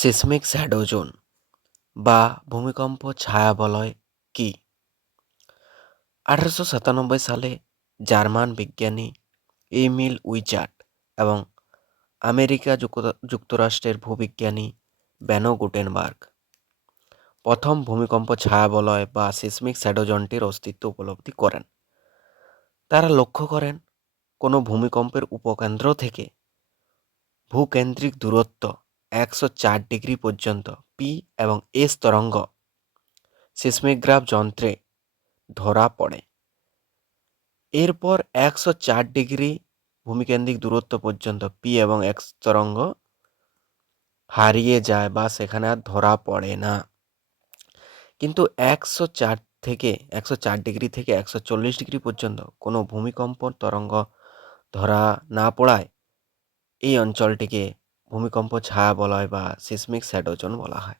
Seismic shadow zone বা ভূমিকম্প ছায়াবলয় কি? 1897 সালে জার্মান বিজ্ঞানী এমিল উইচার্ট এবং আমেরিকা যুক্তরাষ্ট্রের ভূবিজ্ঞানী বেনো গুটেনবার্গ প্রথম ভূমিকম্প ছায়াবলয় বা সিসমিক শ্যাডো জোনটির অস্তিত্ব উপলব্ধি করেন। তারা লক্ষ্য করেন কোনো ভূমিকম্পের উপকেন্দ্র থেকে ভূকেন্দ্রিক দূরত্ব 104 ডিগ্রি পর্যন্ত পি এবং এস তরঙ্গ সিসমিগ্রাফ যন্ত্রে ধরা পড়ে। এরপর 104 ডিগ্রি ভূমিকেন্দ্রিক দূরত্ব পর্যন্ত পি এবং এক্স তরঙ্গ হারিয়ে যায় বা সেখানে আর ধরা পড়ে না। কিন্তু 104 ডিগ্রি থেকে 140 ডিগ্রি পর্যন্ত কোনো ভূমিকম্প তরঙ্গ ধরা না পড়ায় এই অঞ্চলটিকে ভূমিকম্প ছায়াবলয় বা সিসমিক শ্যাডো জোন বলা হয়।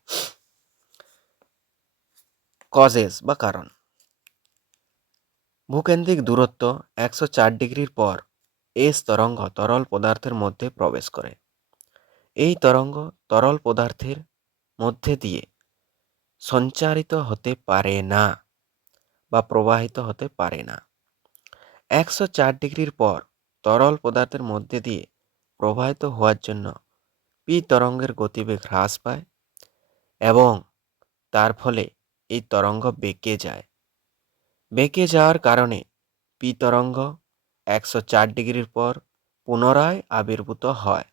কজেস বা কারণ: ভূকেন্দ্রিক দূরত্ব 104 ডিগ্রির পর এস তরঙ্গ তরল পদার্থের মধ্যে প্রবেশ করে। এই তরঙ্গ তরল পদার্থের মধ্যে দিয়ে সঞ্চারিত হতে পারে না বা প্রবাহিত হতে পারে না। 104 ডিগ্রির পর তরল পদার্থের মধ্যে দিয়ে প্রবাহিত হওয়ার জন্য পি তরঙ্গের গতিবেগ হ্রাস পায় এবং তার ফলে এই তরঙ্গ বেঁকে যায়। বেঁকে যাওয়ার কারণে পি তরঙ্গ 104 ডিগ্রির পর পুনরায় আবির্ভূত হয়।